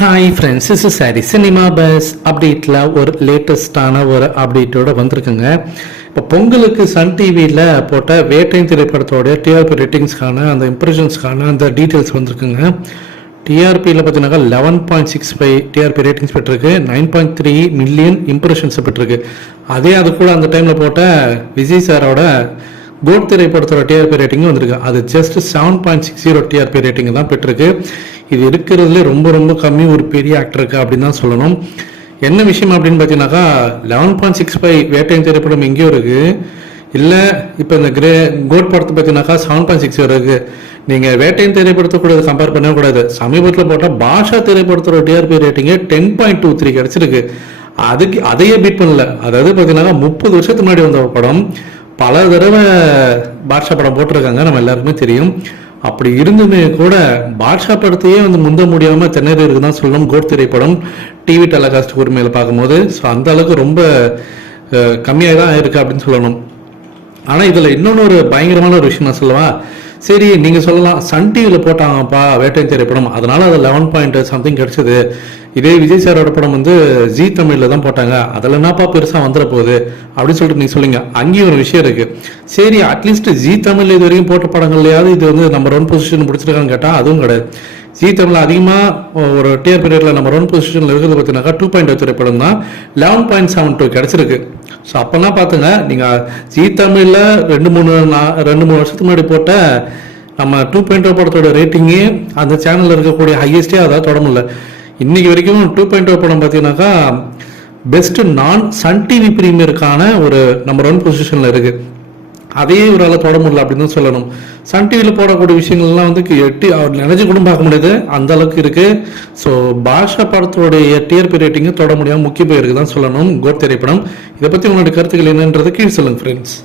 Hi friends, is sorry cinema bus அப்டேட்டில் ஒரு லேட்டஸ்டான ஒரு அப்டேட்டோடு வந்திருக்குங்க. இப்போ பொங்கலுக்கு சன் டிவியில் போட்ட வேட்டை திரைப்படத்தோடைய டிஆர்பி ரேட்டிங்ஸ்க்கான அந்த இம்ப்ரெஷன்ஸ்க்கான அந்த டீட்டெயில்ஸ் வந்திருக்குங்க. டிஆர்பியில் பார்த்தீங்கன்னாக்கா 11.65 டிஆர்பி ரேட்டிங்ஸ் பெற்றிருக்கு, 9.3 மில்லியன் இம்ப்ரெஷன்ஸ் பெற்றிருக்கு. அது கூட அந்த டைமில் போட்ட விஜய் சாரோட கோட் திரைப்படத்தோட டிஆர்பி ரேட்டிங்கும் வந்திருக்கு. அது ஜஸ்ட் 7.60 டிஆர்பி ரேட்டிங் தான் பெற்றிருக்கு. இது இருக்கிறதுல ரொம்ப ரொம்ப கம்மி ஒரு பெரிய ஆக்டருக்கு அப்படின்னு தான் சொல்லணும். என்ன விஷயம் அப்படின்னு பார்த்தீங்கன்னாக்கா 11.65 வேட்டையின் திரைப்படம் எங்கேயோ இருக்குது இல்லை. இப்போ இந்த கோட் படத்தை பார்த்தீங்கன்னாக்கா 7.60 இருக்குது. நீங்கள் வேட்டையின் திரைப்படத்தை கூட கம்பேர் பண்ணக்கூடாது. சமீபத்தில் போட்டால் பாஷா திரைப்படத்தோட டிஆர்பி ரேட்டிங்கே 10.23 கிடச்சிருக்கு. அதையே பீட் பண்ணல. அதாவது பார்த்தீங்கன்னா 30 வருஷத்துக்கு முன்னாடி வந்த படம் பல தடவை பாட்ஷா படம் போட்டிருக்காங்க, நம்ம எல்லாருக்குமே தெரியும். அப்படி இருந்துமே கூட பாட்ஷா படத்தையே முந்த முடியாமல் திணறி இருக்குதான் சொல்லணும் கோட் திரைப்படம் டிவி டெலிகாஸ்ட் உரிமையில் பார்க்கும்போது. ஸோ அந்த அளவுக்கு ரொம்ப கம்மியாக தான் இருக்குது அப்படின்னு சொல்லணும். ஆனால் இதில் இன்னொன்று ஒரு பயங்கரமான ஒரு விஷயம் நான் சொல்லவா. சரி, நீங்கள் சொல்லலாம் சன் டிவியில் போட்டாங்கப்பா வேட்டை திரைப்படம், அதனால அது 11.something கிடச்சிது. இதே விஜய் சாரோட படம் ஜி தமிழில் தான் போட்டாங்க, அதில் என்னப்பா பெருசாக வந்துட போகுது அப்படின்னு சொல்லிட்டு நீங்கள் சொல்லுங்க. அங்கேயும் ஒரு விஷயம் இருக்குது. சரி, அட்லீஸ்ட் ஜி தமிழில் இது வரைக்கும் போட்ட படங்கள்லையாவது இது நம்பர் 1 பொசிஷன் பிடிச்சிருக்கான்னு கேட்டால் அதுவும் கிடையாது. ஜி தமிழில் அதிகமாக ஒரு டிஆர்பி ரேட்டில் நம்பர் 1 பொசிஷனில் இருக்கிறது பார்த்தீங்கன்னாக்கா 2.0 திரைப்படம் தான் 11.72 கிடச்சிருக்கு. ஸோ அப்போல்லாம் பார்த்துங்க, நீங்கள் ஜி தமிழில் ரெண்டு மூணு வருஷத்துக்கு முன்னாடி போட்ட நம்ம 2.0 படத்தோட ரேட்டிங்கே அந்த சேனலில் இருக்கக்கூடிய ஹையஸ்டே அதாவது தொட முடியல. இன்னைக்கு வரைக்கும் 2.0 படம் பார்த்தீங்கன்னாக்கா பெஸ்ட் நான் சன் டிவி பிரீமியருக்கான ஒரு நம்பர் 1 பொசிஷனில் இருக்குது. அதையே ஒரு ஆள் தொட முடியல அப்படின்னு தான் சொல்லணும். சன் டிவியில் போடக்கூடிய விஷயங்கள்லாம் எட்டி நினைச்சு கூட பார்க்க முடியாது, அந்த அளவுக்கு இருக்கு. ஸோ பாஷா படத்தோடைய டிஆர்பி ரேட்டிங்கை தொட முடியாமல் முக்கிய போயிருக்கு தான் சொல்லணும் கோட் திரைப்படம். இதை பற்றி உங்களுடைய கருத்துக்கள் என்னன்றது கீழ் சொல்லுங்க ஃப்ரெண்ட்ஸ்.